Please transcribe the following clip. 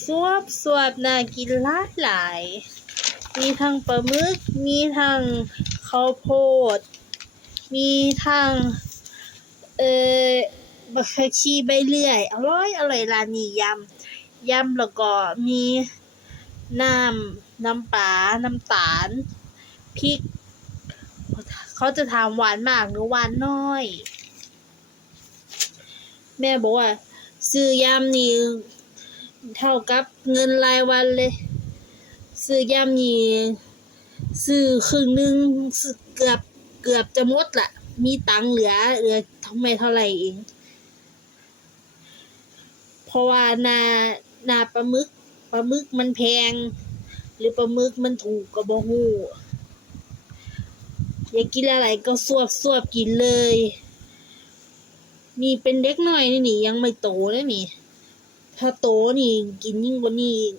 สวบสวบน่ากินหลายหลาย มีทั้งปลาหมึก มีทั้งข้าวโพด มีทั้งเอ่อบักชีใบเลื่อย อร่อย อร่อยร้านนี้ยำยำแล้วก็มีน้ำน้ำปลา น้ำตาล พริก เขาจะถามหวานมากหรือหวานน้อย แม่บอกว่าซื้อยำนี่ เท่ากับเงินรายวันเลย ซื้อยำนี่ซื้อครึ่งหนึ่งเกือบเกือบจะหมดละมีตังค์เหลือเหลือทำไมเท่าไหร่เอง เพราะว่านานาปลาหมึกปลาหมึกมันแพง หรือปลาหมึกมันถูกก็บ่ฮู้อยากกินอะไรก็สวบสวบกินเลย นี่เป็นเด็กน้อยนี่นี่ยังไม่โตเลยนี่ ถ้าโตนี่ กินยิ่งกว่านี้อีก